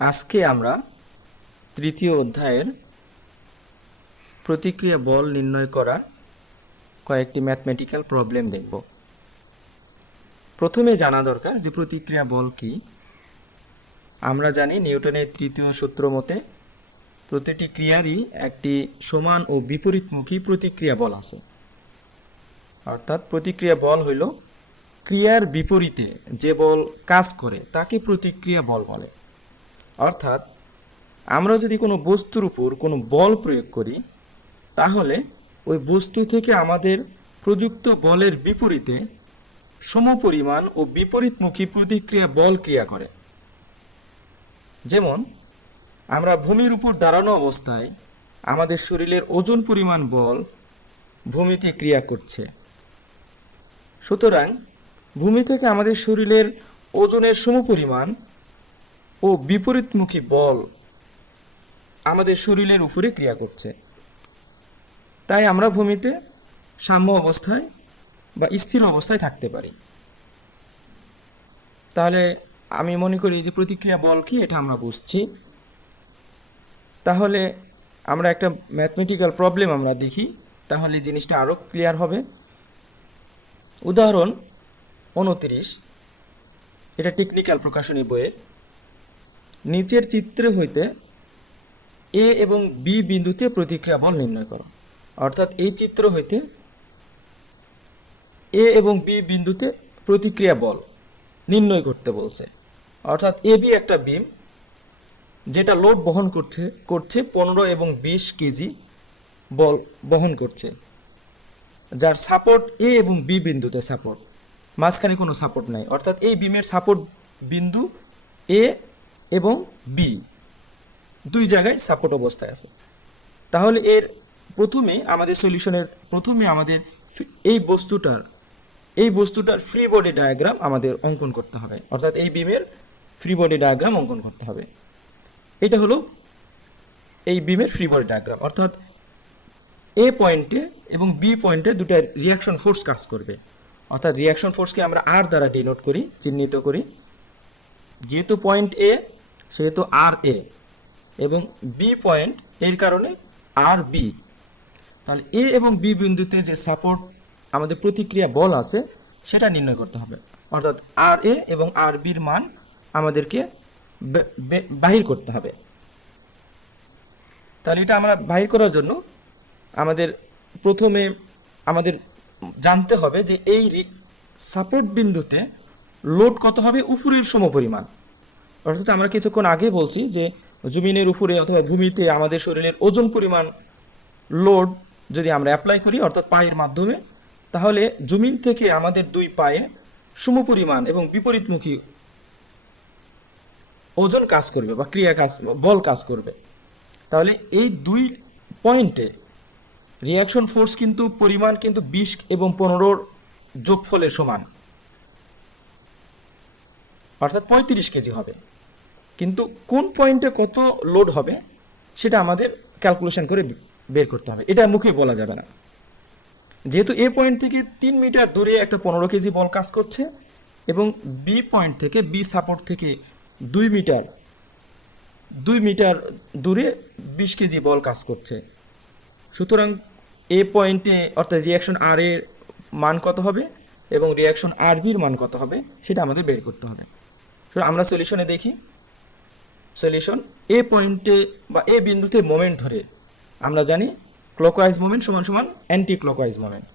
আজকে আমরা তৃতীয় অধ্যায়ের প্রতিক্রিয়া বল নির্ণয় করার কয়েকটি ম্যাথমেটিক্যাল প্রবলেম দেখব। প্রথমে জানা দরকার যে প্রতিক্রিয়া বল কি। আমরা জানি নিউটনের তৃতীয় সূত্র মতে প্রতিটি ক্রিয়ারই একটি সমান ও বিপরীতমুখী প্রতিক্রিয়া বল আছে। অর্থাৎ প্রতিক্রিয়া বল হইল ক্রিয়ার বিপরীতে যে বল কাজ করে তাকে প্রতিক্রিয়া বল বলে। অর্থাৎ আমরা যদি কোনো বস্তুর উপর কোনো বল প্রয়োগ করি তাহলে ওই বস্তু থেকে আমাদের প্রযুক্ত বলের বিপরীতে সমপরিমাণ ও বিপরীতমুখী প্রতিক্রিয়া বল ক্রিয়া করে। যেমন আমরা ভূমির উপর দাঁড়ানো অবস্থায় আমাদের শরীরের ওজন পরিমাণ বল ভূমিতে ক্রিয়া করছে। সুতরাং ভূমি থেকে আমাদের শরীরের ওজনের সমপরিমাণ ও বিপরীতমুখী বল আমাদের শরীরের উপরে ক্রিয়া করছে। তাই আমরা ভূমিতে সাম্য অবস্থায় বা স্থির অবস্থায় থাকতে পারি। তাহলে আমি মনে করি যে প্রতিক্রিয়া বল কি এটা আমরা বুঝছি। তাহলে আমরা একটা ম্যাথমেটিক্যাল প্রবলেম আমরা দেখি, তাহলে জিনিসটা আরও ক্লিয়ার হবে। উদাহরণ 29, এটা টেকনিক্যাল প্রকাশনী বইয়ের। নিচের চিত্র হইতে এ এবং বি বিন্দুতে প্রতিক্রিয়া বল নির্ণয় করো। অর্থাৎ এই চিত্র হইতে এ এবং বি বিন্দুতে প্রতিক্রিয়া বল নির্ণয় করতে বলছে। অর্থাৎ এ বি একটা বিম যেটা লোড বহন করছে 15 এবং 20 কেজি বল বহন করছে, যার সাপোর্ট এ এবং বি বিন্দুতে সাপোর্ট, মাঝখানে কোনো সাপোর্ট নাই। অর্থাৎ এই বিমের সাপোর্ট বিন্দু এ এবং বি দুই জায়গায় সাপোর্ট অবস্থায় আছে। তাহলে এর প্রথমে আমাদের সলিউশনের প্রথমে আমাদের এই বস্তুটার ফ্রি বডি ডায়াগ্রাম আমাদের অঙ্কন করতে হবে। অর্থাৎ এই বিমের ফ্রি বডি ডায়াগ্রাম অঙ্কন করতে হবে। এটা হলো এই বিমের ফ্রি বডি ডায়াগ্রাম। অর্থাৎ এ পয়েন্টে এবং বি পয়েন্টে দুটো রিয়াকশন ফোর্স কাজ করবে। অর্থাৎ রিয়াকশন ফোর্সকে আমরা আর দ্বারা ডিনোট করি, চিহ্নিত করি। যেহেতু পয়েন্ট এ সেহেতু আর এ এবং বি পয়েন্ট এর কারণে আর বি। তাহলে এ এবং বি বিন্দুতে যে সাপোর্ট আমাদের প্রতিক্রিয়া বল আছে সেটা নির্ণয় করতে হবে। অর্থাৎ আর এ এবং আর বির মান আমাদেরকে বাহির করতে হবে। তাহলে এটা আমরা বাহির করার জন্য আমাদের প্রথমে আমাদের জানতে হবে যে এই সাপোর্ট বিন্দুতে লোড কত হবে উপরের সমপরিমাণ। অর্থাৎ আমরা কিছুক্ষণ আগে বলছি যে জমিনের উপরে অথবা ভূমিতে আমাদের শরীরের ওজন পরিমাণ লোড যদি আমরা অ্যাপ্লাই করি অর্থাৎ পায়ের মাধ্যমে, তাহলে জমিন থেকে আমাদের দুই পায়ে সমপরিমাণ এবং বিপরীতমুখী ওজন কাজ করবে বা বল কাজ করবে। তাহলে এই দুই পয়েন্টে রিয়াকশন ফোর্স কিন্তু পরিমাণ কিন্তু 20 এবং 15 যোগফলের সমান, অর্থাৎ 35 কেজি হবে। কিন্তু কোন পয়েন্টে কত লোড হবে সেটা আমাদের ক্যালকুলেশন করে বের করতে হবে, এটা মুখে বলা যাবে না। যেহেতু এ পয়েন্ট থেকে 3 মিটার দূরে একটা 15 কেজি বল কাজ করছে এবং বি পয়েন্ট থেকে বি সাপোর্ট থেকে 2 মিটার দূরে 20 কেজি বল কাজ করছে। সুতরাং এ পয়েন্টে অর্থাৎ রিয়াকশন আর এর মান কত হবে এবং রিয়াকশন আর বির মান কত হবে সেটা আমাদের বের করতে হবে। আমরা সলিউশনে দেখি। সলিউশন এ পয়েন্টে বা এ বিন্দুতে মোমেন্ট ধরে আমরা জানি ক্লকওয়াইজ মোমেন্ট সমান সমান অ্যান্টি ক্লকওয়াইজ মোমেন্ট।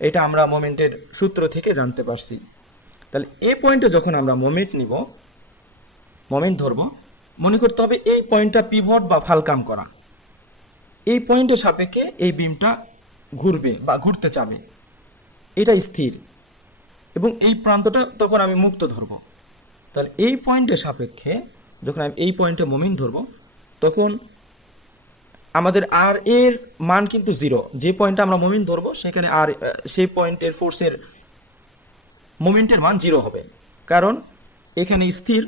এটা আমরা মোমেন্টের সূত্র থেকে জানতে পারছি। তাহলে এ পয়েন্টে যখন আমরা মোমেন্ট ধরবো, মনে করতে হবে এই পয়েন্টটা পিভট বা ফালকাম করা। এই পয়েন্টের সাপেক্ষে এই বিমটা ঘুরবে বা ঘুরতে চাবে, এটা স্থির এবং এই প্রান্তটা তখন আমি মুক্ত ধরবো। তাহলে এই পয়েন্টের সাপেক্ষে যখন আমি এই পয়েন্টে মোমেন্ট ধরবো তখন আমাদের আর এর মান কিন্তু 0। যে পয়েন্টে আমরা মোমেন্ট ধরবো সেখানে আর সেই পয়েন্টের ফোর্সের মোমেন্টের মান 0 হবে, কারণ এখানে স্থির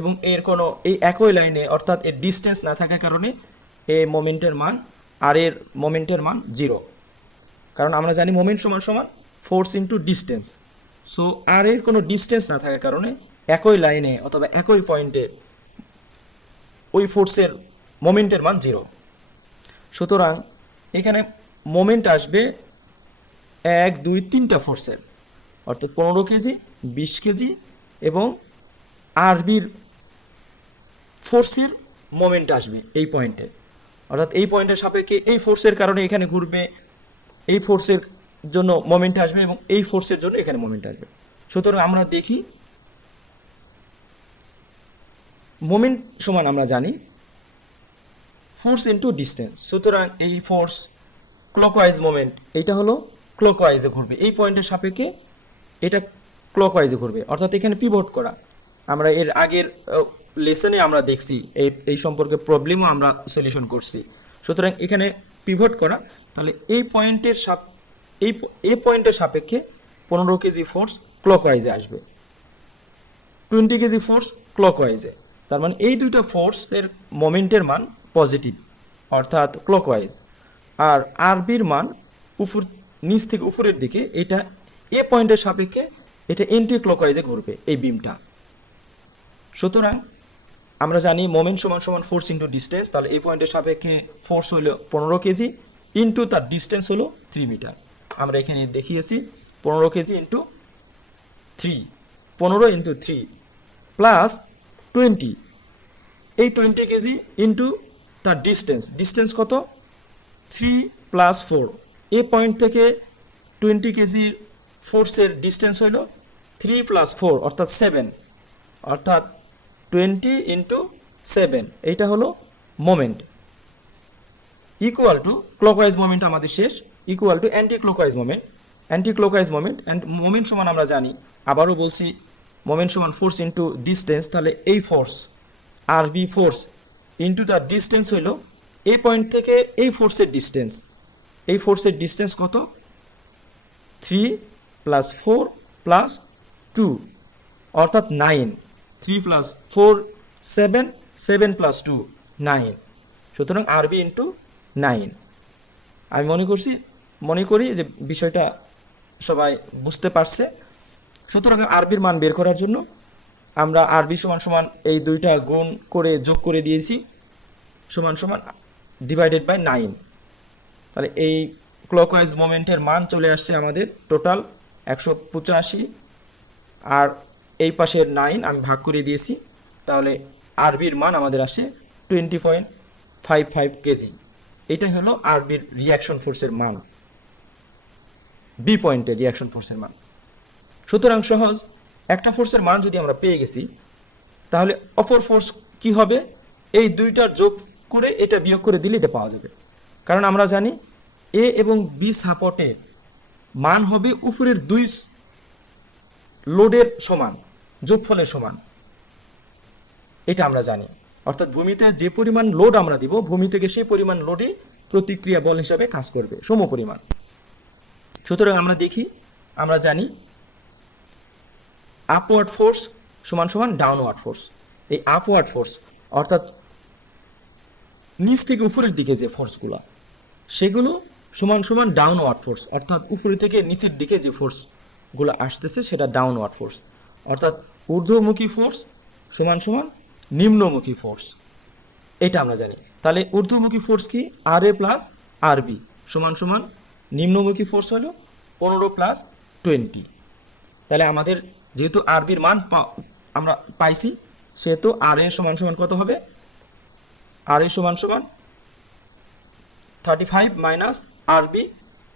এবং এর কোনো এই একই লাইনে অর্থাৎ এর ডিস্টেন্স না থাকার কারণে এই মোমেন্টের মান আর এর মোমেন্টের মান 0। কারণ আমরা জানি মোমেন্ট সমান সমান ফোর্স ইন্টু ডিস্টেন্স। সো আর এর কোনো ডিস্টেন্স না থাকার কারণে একই লাইনে অথবা একই পয়েন্টে ওই ফোর্সের মোমেন্টের মান 0। সুতরাং এখানে মোমেন্ট আসবে 1 2 3টা ফোর্সের, অর্থাৎ 15 কেজি, 20 কেজি এবং আরবির ফোর্সের মোমেন্ট আসবে এই পয়েন্টে। অর্থাৎ এই পয়েন্টের সাপেক্ষে এই ফোর্সের কারণে এখানে ঘুরবে, এই ফোর্সের জন্য মোমেন্ট আসবে এবং এই ফোর্সের জন্য এখানে মোমেন্ট আসবে। সুতরাং আমরা দেখি মোমেন্ট সমান আমরা জানি ফোর্স ইনটু ডিস্টেন্স। সুতরাং এই ফোর্স ক্লকওয়াইজ মোমেন্ট, এইটা হলো ক্লকওয়াইজে ঘুরবে, এই পয়েন্টের সাপেক্ষে এটা ক্লকওয়াইজে ঘুরবে, অর্থাৎ এখানে পিভট করা। আমরা এর আগের লেসনে আমরা দেখছি এই সম্পর্কে প্রবলেমও আমরা সলিউশন করছি। সুতরাং এখানে পিভট করা, তাহলে এই পয়েন্টের সাপেক্ষে 15 কেজি ফোর্স ক্লকওয়াইজে আসবে, 20 কেজি ফোর্স ক্লকওয়াইজে। তার মানে এই দুইটা ফোর্সের মোমেন্টের মান পজিটিভ, অর্থাৎ ক্লকওয়াইজ। আর আরবির মান নিচ থেকে উপরের দিকে, এটা এ পয়েন্টের সাপেক্ষে এটা এন্টি ক্লকওয়াইজে ঘুরবে এই বিমটা। সুতরাং আমরা জানি মোমেন্ট সমান সমান ফোর্স ইন্টু ডিস্টেন্স, তাহলে এই পয়েন্টের সাপেক্ষে ফোর্স হলো 15 কেজি ইন্টু তার ডিস্টেন্স হলো 3 মিটার। আমরা এখানে দেখিয়েছি 15 কেজি ইন্টু 3, 15 ইন্টু 3 প্লাস 20, এই 20 কেজি ইন্টু তার ডিস্টেন্স কত 3 প্লাস 4, এই পয়েন্ট থেকে 20 কেজি ফোর্সের ডিস্টেন্স হইল 3 প্লাস 4 অর্থাৎ 7, অর্থাৎ 20 ইন্টু 7, এইটা হলো moment equal to clockwise moment আমাদের শেষ, equal to anti clockwise moment and moment সমান আমরা জানি, আবারও বলছি মোমেন্ট সমান ফোর্স ইন্টু ডিস্টেন্স। তাহলে এই ফোর্স আরবি ফোর্স ইন্টু তার ডিস্টেন্স হইল এই পয়েন্ট থেকে এই ফোর্সের ডিস্টেন্স কত 3 প্লাস 4 প্লাস 2 অর্থাৎ 9, 3 প্লাস 4 7, 7 প্লাস 2 9, সুতরাং আরবি ইন্টু 9। আমি মনে করি যে বিষয়টা সবাই বুঝতে পারছে। সুতরাং আরবির মান বের করার জন্য আমরা আরবি সমান সমান এই দুইটা গুণ করে যোগ করে দিয়েছি, সমান সমান ডিভাইডেড বাই 9। তাহলে এই ক্লকওয়াইজ মোমেন্টের মান চলে আসছে আমাদের টোটাল 185, আর এই পাশের 9 আমি ভাগ করে দিয়েছি, তাহলে আরবির মান আমাদের আসে 20.55 কেজি। এটাই হলো আরবির রিয়াকশন ফোর্সের মান, বি পয়েন্টের রিয়াকশন ফোর্সের মান। সুতরাং সহজ, একটা ফোর্সের মান যদি আমরা পেয়ে গেছি, তাহলে অপর ফোর্স কি হবে, এই দুইটার যোগ করে এটা বিয়োগ করে দিলে এটা পাওয়া যাবে। কারণ আমরা জানি এ এবং বি সাপোর্টে মান হবে উপরের দুই লোডের সমান, যোগফলের সমান, এটা আমরা জানি। অর্থাৎ ভূমিতে যে পরিমাণ লোড আমরা দিব, ভূমি থেকে সেই পরিমাণ লোডই প্রতিক্রিয়া বল হিসাবে কাজ করবে, সমপরিমাণ। সুতরাং আমরা দেখি, আমরা জানি আপওয়ার্ড ফোর্স সমান সমান ডাউনওয়ার্ড ফোর্স। এই আপওয়ার্ড ফোর্স অর্থাৎ নিচ থেকে উপরের দিকে যে ফোর্সগুলো, সেগুলো সমান সমান ডাউনওয়ার্ড ফোর্স, অর্থাৎ উপরে থেকে নিচের দিকে যে ফোর্সগুলো আসতেছে সেটা ডাউনওয়ার্ড ফোর্স। অর্থাৎ ঊর্ধ্বমুখী ফোর্স সমান সমান নিম্নমুখী ফোর্স, এটা আমরা জানি। তাহলে ঊর্ধ্বমুখী ফোর্স কি আর এ প্লাস আর বি সমান সমান নিম্নমুখী ফোর্স হলো 15 প্লাস 20। তাহলে আমাদের যেহেতু আরবির মান আমরা পাইছি, সেহেতু আর এ সমান সমান কত হবে, আর এ সমান সমান 35 মাইনাস আরবি।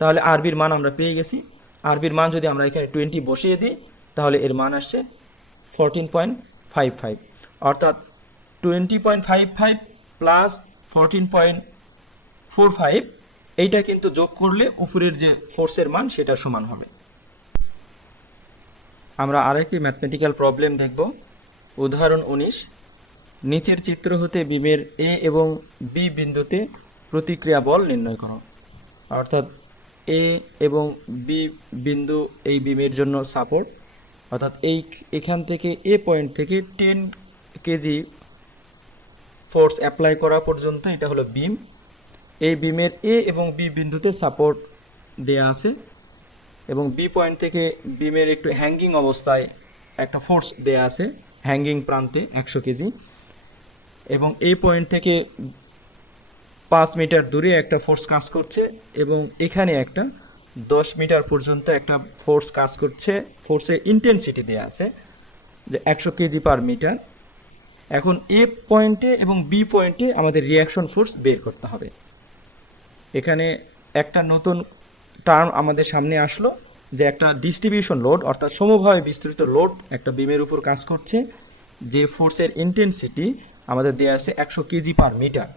তাহলে আরবির মান আমরা পেয়ে গেছি। আরবির মান যদি আমরা এখানে 20 বসিয়ে দিই, তাহলে এর মান আসছে 14.55, অর্থাৎ 20.55 প্লাস 14.45, এইটা কিন্তু যোগ করলে উপরের যে ফোর্সের মান সেটা সমান হবে। আমরা আরেকটি ম্যাথমেটিক্যাল প্রবলেম দেখব। উদাহরণ 19, নিচের চিত্র হতে বিমের এ এবং বি বিন্দুতে প্রতিক্রিয়া বল নির্ণয় করো। অর্থাৎ এ এবং বি বিন্দু এই বিমের জন্য সাপোর্ট, অর্থাৎ এখান থেকে এ পয়েন্ট থেকে 10 কেজি ফোর্স অ্যাপ্লাই করা পর্যন্ত এটা হলো বিম। এই বিমের এ এবং বি বিন্দুতে সাপোর্ট দেয়া আছে এবং বি পয়েন্ট থেকে বিমের একটু হ্যাঙ্গিং অবস্থায় একটা ফোর্স দেয়া আছে, হ্যাঙ্গিং প্রান্তে 100 কেজি। এবং এই পয়েন্ট থেকে 5 মিটার দূরে একটা ফোর্স কাজ করছে এবং এখানে একটা 10 মিটার পর্যন্ত একটা ফোর্স কাজ করছে। ফোর্সের ইন্টেন্সিটি দেওয়া আছে যে 100 কেজি পার মিটার। এখন এ পয়েন্টে এবং বি পয়েন্টে আমাদের রিয়াকশন ফোর্স বের করতে হবে। এখানে একটা নতুন টার্ম আমাদের সামনে আসলো যে একটা ডিস্ট্রিবিউশন লোড অর্থাৎ সমভাবে বিস্তৃত লোড একটা বিমের উপর কাজ করছে, যে ফোর্সের ইন্টেন্সিটি আমাদের দেওয়া আছে 100 কেজি পার মিটার।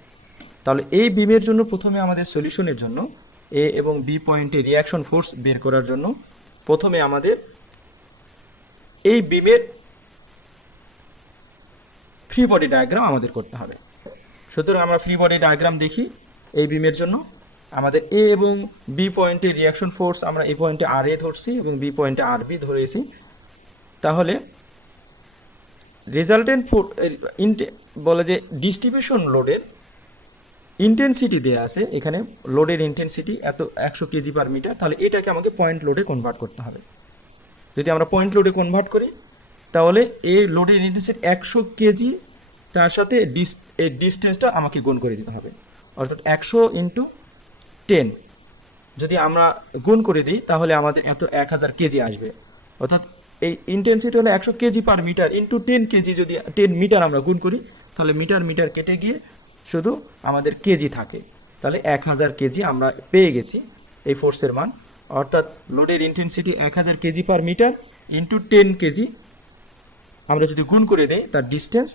তাহলে এই বিমের জন্য প্রথমে আমাদের সলিউশনের জন্য এ এবং বি পয়েন্টে রিয়াকশন ফোর্স বের করার জন্য প্রথমে আমাদের এই বিমের ফ্রি বডি ডায়াগ্রাম আমাদের করতে হবে। সুতরাং আমরা ফ্রি বডি ডায়াগ্রাম দেখি। এই বিমের জন্য আমাদের এ এবং বি পয়েন্টে রিয়াকশন ফোর্স আমরা এই পয়েন্টে আর এ ধরছি এবং বি পয়েন্টে আর বি ধরেছি। তাহলে রেজাল্টেন্ট বলে যে ডিস্ট্রিবিউশন লোডের ইন্টেন্সিটি দেওয়া আছে, এখানে লোডের ইন্টেন্সিটি এত 100 কেজি পার মিটার। তাহলে এটাকে আমাকে পয়েন্ট লোডে কনভার্ট করতে হবে। যদি আমরা পয়েন্ট লোডে কনভার্ট করি তাহলে এই লোডের ইন্টেন্সিটি 100 কেজি, তার সাথে এই ডিস্টেন্সটা আমাকে গুণ করে দিতে হবে, অর্থাৎ 100 ইন্টু 10 যদি আমরা গুণ করে দিই তাহলে আমাদের এত 1000 কেজি আসবে। অর্থাৎ এই ইন্টেন্সিটি হলো 100 KG per metre into 10 KG, যদি 10 মিটার আমরা গুণ করি তাহলে মিটার মিটার কেটে গিয়ে শুধু আমাদের কেজি থাকে। তাহলে 1000 কেজি আমরা পেয়ে গেছি এই ফোর্সের মান। অর্থাৎ লোডের intensity 1000 KG per metre into 10 KG আমরা যদি গুণ করে দেই তার ডিস্টেন্স,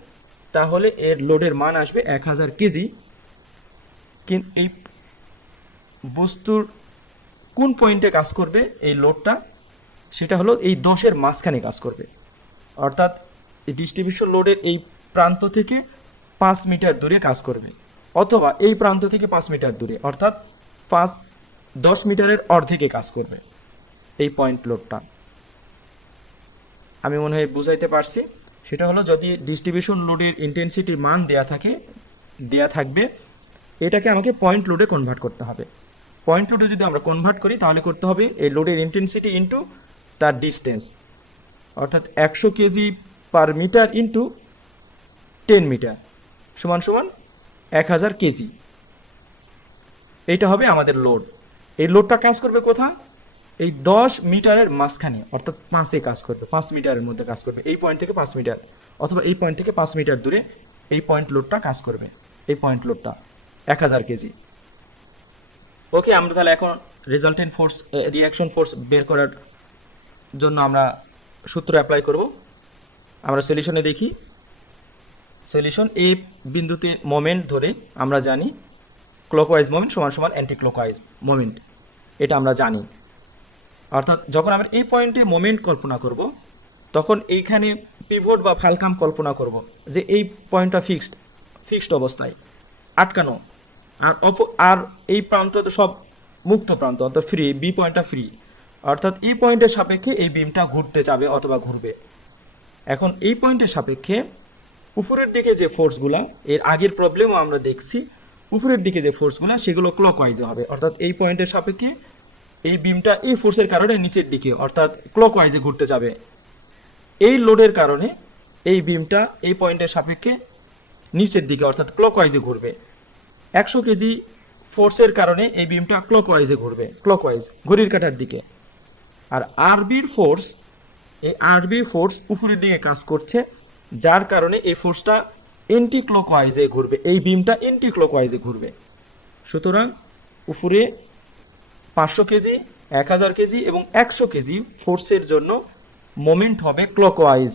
তাহলে এর লোডের মান আসবে 1000 কেজি। কিন্তু এই বস্তুর কোন পয়েন্টে কাজ করবে এই লোডটা, সেটা হলো এই 10-এর মাঝখানে কাজ করবে। অর্থাৎ এই ডিস্ট্রিবিউশন লোডের এই প্রান্ত থেকে 5 মিটার দূরে কাজ করবে, অথবা এই প্রান্ত থেকে 5 মিটার দূরে, অর্থাৎ 10 মিটারের অর্ধেকে কাজ করবে এই পয়েন্ট লোডটা। আমি মনে হয় বুঝাইতে পারছি। সেটা হলো যদি ডিস্ট্রিবিউশন লোডের ইন্টেন্সিটির মান দেয়া থাকবে, এটাকে আমাকে পয়েন্ট লোডে কনভার্ট করতে হবে। পয়েন্ট লোডে যদি আমরা কনভার্ট করি তাহলে করতে হবে এই লোডের ইন্টেন্সিটি ইন্টু তার ডিস্টেন্স, অর্থাৎ 100 KG per metre into 10 metre সমান সমান 1000 কেজি। এইটা হবে আমাদের লোড। এই লোডটা কাজ করবে কোথায়? এই 10 মিটারের মাঝখানে, অর্থাৎ 5-এ কাজ করবে, 5 মিটারের মধ্যে কাজ করবে। এই পয়েন্ট থেকে 5 মিটার অথবা এই পয়েন্ট থেকে 5 মিটার দূরে এই পয়েন্ট লোডটা কাজ করবে। এই পয়েন্ট লোডটা 1000 কেজি। ওকে, আমরা তাহলে এখন রেজাল্টেন্ট ফোর্স রিয়াকশন ফোর্স বের করার জন্য আমরা সূত্র অ্যাপ্লাই করব। আমরা সলিউশনে দেখি। সলিউশন এ বিন্দুতে মোমেন্ট ধরে আমরা জানি ক্লকওয়াইজ মোমেন্ট সমান সমান অ্যান্টি ক্লকওয়াইজ মোমেন্ট, এটা আমরা জানি। অর্থাৎ যখন আমরা এই পয়েন্টে মোমেন্ট কল্পনা করব তখন এইখানে পিভট বা ফালকাম কল্পনা করব যে এই পয়েন্টটা ফিক্সড অবস্থায় আটকানো, আর এই প্রান্ত তো সব মুক্ত প্রান্ত, অর্থাৎ ফ্রি, বি পয়েন্টটা ফ্রি। অর্থাৎ এই পয়েন্টের সাপেক্ষে এই বিমটা ঘুরতে যাবে অথবা ঘুরবে। এখন এই পয়েন্টের সাপেক্ষে উপরের দিকে যে ফোর্সগুলা, এর আগের প্রবলেমও আমরা দেখছি, উপরের দিকে যে ফোর্সগুলা সেগুলো ক্লকওয়াইজে হবে। অর্থাৎ এই পয়েন্টের সাপেক্ষে এই বিমটা এই ফোর্সের কারণে নিচের দিকে অর্থাৎ ক্লকওয়াইজে ঘুরতে যাবে। এই লোডের কারণে এই বিমটা এই পয়েন্টের সাপেক্ষে নিচের দিকে অর্থাৎ ক্লকওয়াইজে ঘুরবে। 100 কেজি ফোর্সের কারণে এই বিমটা ক্লকওয়াইজে ঘুরবে, ক্লকওয়াইজ ঘড়ির কাঁটার দিকে। আর আরবির ফোর্স উপরের দিকে কাজ করছে, যার কারণে এই ফোর্সটা এন্টি ক্লকওয়াইজে ঘুরবে, এই বিমটা এন্টি ক্লকওয়াইজে ঘুরবে। সুতরাং উপরে 500 কেজি, 1000 কেজি এবং 100 কেজি ফোর্সের জন্য মোমেন্ট হবে ক্লকওয়াইজ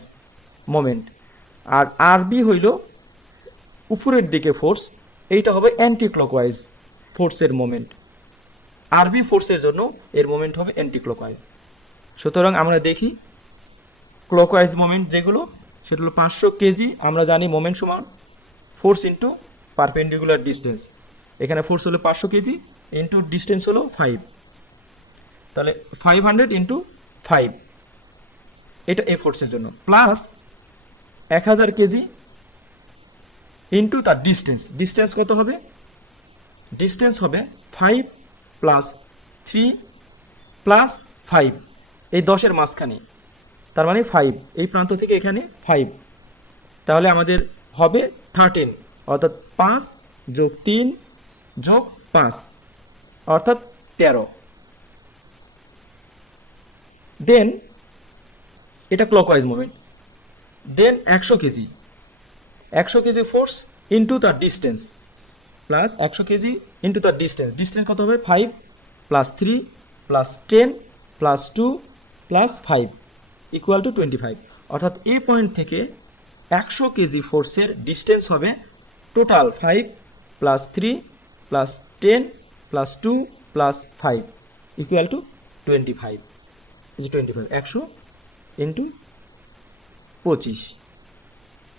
মোমেন্ট। আর আরবি হইল উপরের দিকে ফোর্স, এইটা হবে অ্যান্টি ক্লকওয়াইজ ফোর্সের মোমেন্ট। আরবি ফোর্সের জন্য এর মোমেন্ট হবে অ্যান্টি ক্লকওয়াইজ। সুতরাং আমরা দেখি ক্লকওয়াইজ মোমেন্ট যেগুলো, সেটা হলো 500 কেজি। আমরা জানি মোমেন্ট সমান ফোর্স ইন্টু পারপেন্ডিকুলার ডিস্টেন্স। এখানে ফোর্স হলো 500 কেজি ইন্টু ডিস্টেন্স হলো 5, তাহলে 500 ইন্টু 5, এটা এই ফোর্সের জন্য। প্লাস 1000 কেজি ইন্টু তার ডিস্টেন্স কত হবে? ডিস্টেন্স হবে 5 প্লাস 3 প্লাস 5, এই 10-এর মাঝখানে, তার মানে 5, এই প্রান্ত থেকে এখানে 5, তাহলে আমাদের হবে 13। অর্থাৎ 5 যোগ 3 যোগ 5 অর্থাৎ 13। দেন এটা ক্লকওয়াইজ মুভমেন্ট। দেন 100 কেজি, 100 কেজি ফোর্স ইন্টু তার ডিস্টেন্স প্লাস 100 কেজি ইন্টু তার ডিস্টেন্স। ডিস্টেন্স কত হবে? 5 plus 3 plus 10 plus 2 plus 5 equal to 25। অর্থাৎ এই পয়েন্ট থেকে 100 কেজি ফোর্সের ডিস্টেন্স হবে total 5 plus 3 plus 10 plus 2 plus 5 equal to 25। 25 100 into 25।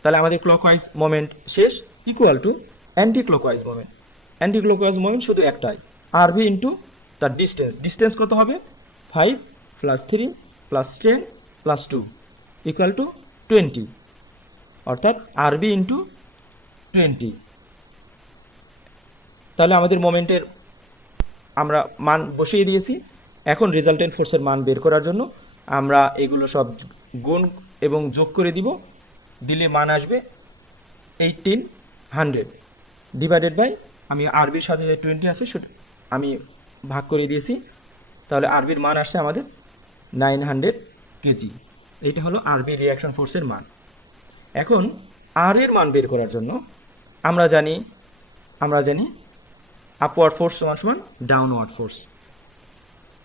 তাহলে আমাদের ক্লকওয়াইজ মোমেন্ট শেষ। Equal to anti clockwise moment. Anti clockwise moment শুধু একটাই, আরবি ইন্টু তার ডিস্টেন্স। ডিস্টেন্স কত হবে? 5 plus 3 plus 10 plus 2 equal to 20। অর্থাৎ আরবি ইন্টু 20। তাহলে আমাদের মোমেন্টের আমরা মান বসিয়ে দিয়েছি। এখন রেজাল্টেন্ট ফোর্সের মান বের করার জন্য আমরা এগুলো সব গুণ এবং যোগ করে দিব। দিলে মান আসবে 1800 ডিভাইডেড বাই, আমি আরবির সাথে যে 20 আছে সেটা আমি ভাগ করে দিয়েছি। তাহলে আরবির মান আসছে আমাদের 900 কেজি। এইটা হলো আরবি রিয়াকশন ফোর্সের মান। এখন আর এর মান বের করার জন্য আমরা জানি আপওয়ার্ড ফোর্স সমান সমান ডাউনওয়ার্ড ফোর্স।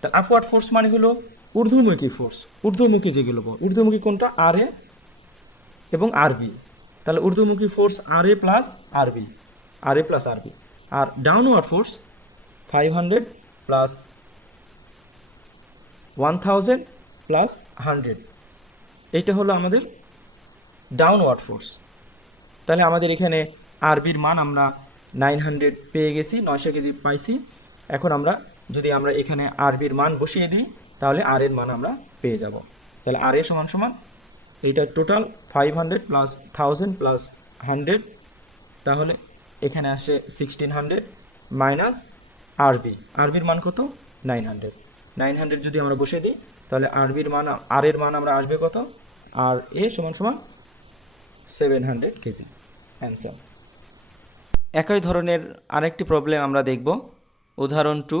তা আপওয়ার্ড ফোর্স মানে হলো ঊর্ধ্বমুখী ফোর্স। ঊর্ধ্বমুখী যেগুলো, ঊর্ধ্বমুখী কোনটা? আর এ এবং আরবি। তাহলে ঊর্ধ্বমুখী ফোর্স আর এ প্লাস আরবি, আর এ প্লাস আরবি। আর ডাউনওয়ার্ড ফোর্স 500 প্লাস 1000 প্লাস 100। এইটা হলো আমাদের ডাউনওয়ার্ড ফোর্স। তাহলে আমাদের এখানে আরবির মান আমরা 900 পেয়ে গেছি, 900 কেজি পাইছি। এখন যদি আমরা এখানে আরবির মান বসিয়ে দিই তাহলে আর এর মান আমরা পেয়ে যাব। তাহলে আর এ সমান সমান এইটা টোটাল 500 প্লাস 1000 প্লাস 100, তাহলে এখানে আসে 1600 মাইনাস আরবি। আরবির মান কত? 900। 900 যদি আমরা বসিয়ে দিই তাহলে আরবির মান, আর এর মান আমরা আসবে কত? আর এ সমান সমান 700 কেজি। অ্যান্সার। একই ধরনের আরেকটি প্রবলেম আমরা দেখব। উদাহরণ 2,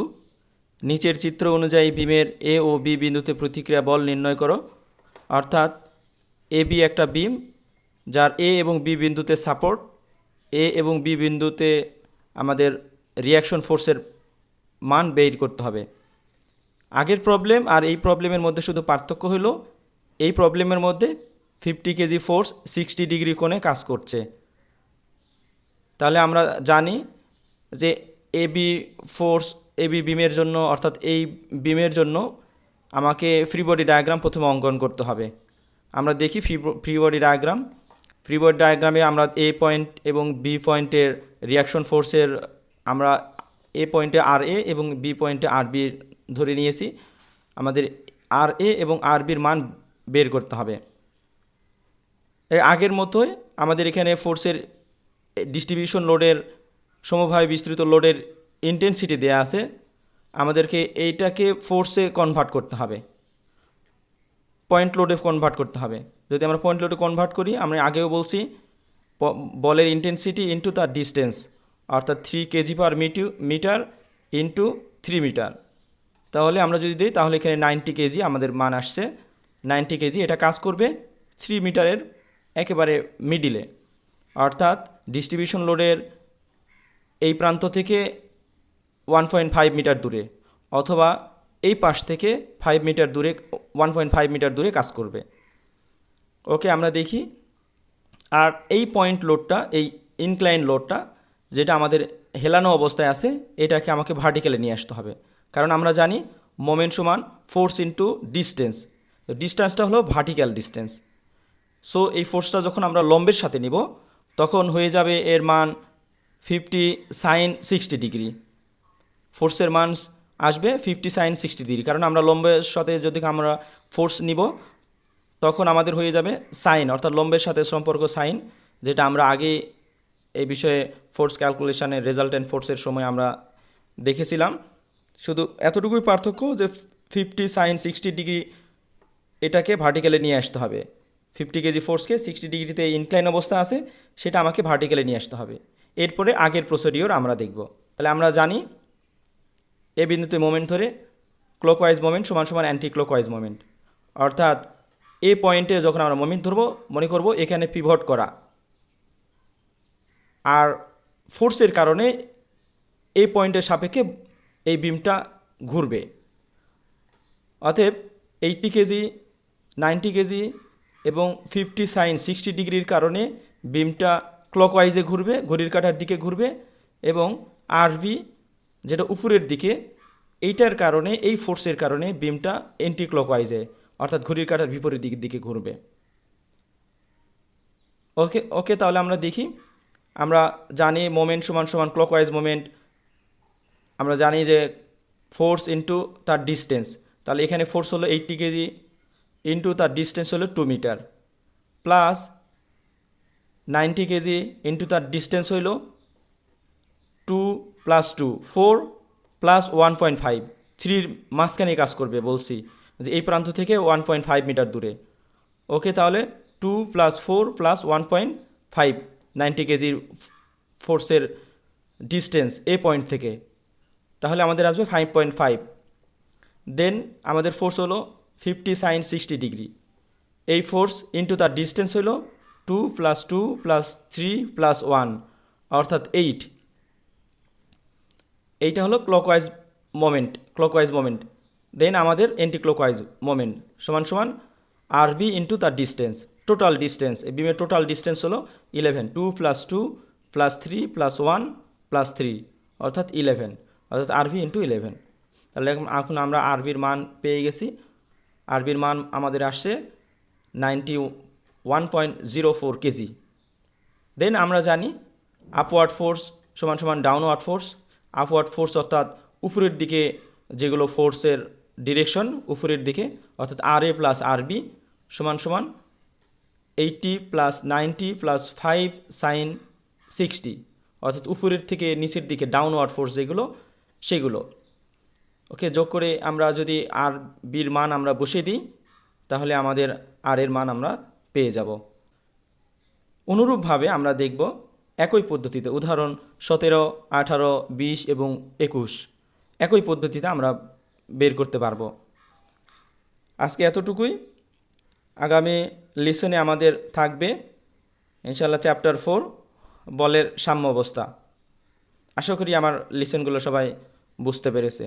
নিচের চিত্র অনুযায়ী বিমের এ ও বি বিন্দুতে প্রতিক্রিয়া বল নির্ণয় করো। অর্থাৎ এ বি একটা বিম যার এ এবং বি বিন্দুতে সাপোর্ট, এ এবং বি বিন্দুতে আমাদের রিয়াকশন ফোর্সের মান বের করতে হবে। আগের প্রবলেম আর এই প্রবলেমের মধ্যে শুধু পার্থক্য হলো এই প্রবলেমের মধ্যে 50 কেজি ফোর্স 60 ডিগ্রি কোণে কাজ করছে। তাহলে আমরা জানি যে এবি ফোর্স, এবি বিমের জন্য, অর্থাৎ এই বিমের জন্য আমাকে ফ্রি বডি ডায়াগ্রাম প্রথমে অঙ্কন করতে হবে। আমরা দেখি free body diagram. Free body ডায়াগ্রামে আমরা এ পয়েন্ট এবং বি পয়েন্টের রিয়াকশন ফোর্সের, আমরা এ পয়েন্টে আর এ এবং বি পয়েন্টে আর বি ধরে নিয়েছি। আমাদের আর এ এবং আর বির মান বের করতে হবে। এর আগের মতোই আমাদের এখানে ফোর্সের ডিস্ট্রিবিউশন লোডের, সমভাবে বিস্তৃত লোডের ইন্টেন্সিটি দেয়া আছে। আমাদেরকে এইটাকে ফোর্সে কনভার্ট করতে হবে, পয়েন্ট লোডে কনভার্ট করতে হবে। যদি আমরা পয়েন্ট লোডে কনভার্ট করি, আমরা আগেও বলছি বলের ইন্টেন্সিটি ইন্টু তার ডিস্টেন্স, অর্থাৎ 3 KG per metre into 3 metre. তাহলে আমরা যদি দিই তাহলে এখানে 90 কেজি আমাদের মান আসছে। 90 কেজি এটা কাজ করবে 3 মিটারের একেবারে মিডিলে, অর্থাৎ ডিস্ট্রিবিউশন লোডের এই প্রান্ত থেকে 1.5 মিটার দূরে, অথবা এই পাশ থেকে 5 মিটার দূরে, 1.5 মিটার দূরে কাজ করবে। ওকে, আমরা দেখি। আর এই পয়েন্ট লোডটা, এই ইনক্লাইন লোডটা যেটা আমাদের হেলানো অবস্থায় আছে, এটাকে আমাকে ভার্টিক্যালে নিয়ে আসতে হবে। কারণ আমরা জানি মোমেন্ট সমান ফোর্স ইন্টু ডিস্টেন্স। ডিস্টেন্সটা হলো ভার্টিক্যাল ডিস্টেন্স। সো এই ফোর্সটা যখন আমরা লম্বের সাথে নিব তখন হয়ে যাবে এর মান 50 সাইন 60 ডিগ্রি। ফোর্সের মান আসবে 50 সাইন 60 ডিগ্রি, কারণ আমরা লম্বের সাথে যদি আমরা ফোর্স নিব তখন আমাদের হয়ে যাবে সাইন, অর্থাৎ লম্বের সাথে সম্পর্ক সাইন, যেটা আমরা আগে এই বিষয়ে ফোর্স ক্যালকুলেশনের রেজাল্টেন্ট ফোর্সের সময় আমরা দেখেছিলাম। শুধু এতটুকুই পার্থক্য যে 50 সাইন 60 ডিগ্রি এটাকে ভার্টিক্যালে নিয়ে আসতে হবে। 50 কেজি ফোর্সকে 60 ডিগ্রিতে ইনক্লাইন অবস্থা আছে, সেটা আমাকে ভার্টিক্যালে নিয়ে আসতে হবে। এরপরে আগের প্রসিডিওর আমরা দেখব। তাহলে আমরা জানি এ বিন্দুতে মোমেন্ট ধরে ক্লকওয়াইজ মোমেন্ট সমান সমান অ্যান্টি ক্লকওয়াইজ মোমেন্ট, অর্থাৎ এ পয়েন্টে যখন আমরা মোমেন্ট ধরবো মনে করব এখানে পিভট করা, আর ফোর্সের কারণে এই পয়েন্টের সাপেক্ষে এই বিমটা ঘুরবে। অতএব 80 কেজি, 90 কেজি এবং 50 সাইন 60 ডিগ্রির কারণে বিমটা ক্লকওয়াইজে ঘুরবে, ঘড়ির কাঁটার দিকে ঘুরবে, এবং আরভি যেটা উপরের দিকে, এইটার কারণে এই ফোর্সের কারণে বিমটা অ্যান্টি ক্লকওয়াইজে অর্থাৎ ঘড়ির কাঁটার বিপরীত দিকে ঘুরবে। ওকে ওকে তাহলে আমরা দেখি। আমরা জানি মোমেন্ট সমান সমান ক্লকওয়াইজ মোমেন্ট, আমরা জানি যে ফোর্স ইন্টু তার ডিস্টেন্স। তাহলে এখানে ফোর্স হলো 80 কেজি ইন্টু তার ডিস্টেন্স হলো 2 মিটার, প্লাস 90 কেজি ইন্টু তার ডিস্টেন্স হইল 2 প্লাস 2 4 প্লাস 1.5, 3 মাঝখানে কাজ করবে বলছি যে এই প্রান্ত থেকে 1.5 মিটার দূরে। ওকে তাহলে 2 প্লাস 4 প্লাস 1.5, 90 কেজির ফোর্সের ডিস্টেন্স এ পয়েন্ট থেকে, তাহলে আমাদের আসবে 5.5। দেন আমাদের ফোর্স হলো 50 সাইন 60 ডিগ্রি, এই ফোর্স ইন্টু তার ডিস্টেন্স হলো 2 প্লাস 2 প্লাস 3 প্লাস 1 অর্থাৎ 8। এইটা হলো ক্লকওয়াইজ মোমেন্ট। দেন আমাদের অ্যান্টি ক্লকওয়াইজ মোমেন্ট সমান সমান আরবি ইন্টু তার ডিস্টেন্স, টোটাল ডিস্টেন্স, এই বিমের টোটাল ডিস্টেন্স হলো 11, 2 প্লাস 2 প্লাস 3 প্লাস 1 প্লাস 3 অর্থাৎ 11, অর্থাৎ আরবি ইন্টু 11। তাহলে এখন আমরা আরবির মান পেয়ে গেছি। আরবির মান আমাদের আসছে 91.04 কেজি। দেন আমরা জানি আপওয়ার্ড ফোর্স সমান সমান ডাউনওয়ার্ড ফোর্স। আপওয়ার্ড ফোর্স অর্থাৎ উপরের দিকে যেগুলো ফোর্সের ডিরেকশন উপরের দিকে, অর্থাৎ আর এ প্লাস আরবি সমান সমান 80 প্লাস 90 প্লাস 5 সাইন 60, অর্থাৎ উপরের থেকে নিচের দিকে ডাউনওয়ার্ড ফোর্স যেগুলো সেগুলো। ওকে, যোগ করে আমরা যদি আর বির মান আমরা বসিয়ে দিই তাহলে আমাদের আর এর মান আমরা পেয়ে যাব। অনুরূপভাবে আমরা দেখব একই পদ্ধতিতে উদাহরণ 17, 18, 20 এবং 21 একই পদ্ধতিতে আমরা বের করতে পারবো। আজকে এতটুকুই। আগামী লেসনে আমাদের থাকবে ইনশাআল্লাহ চ্যাপ্টার 4 বলের সাম্য অবস্থা। আশা করি আমার লেসনগুলো সবাই বুঝতে পেরেছে।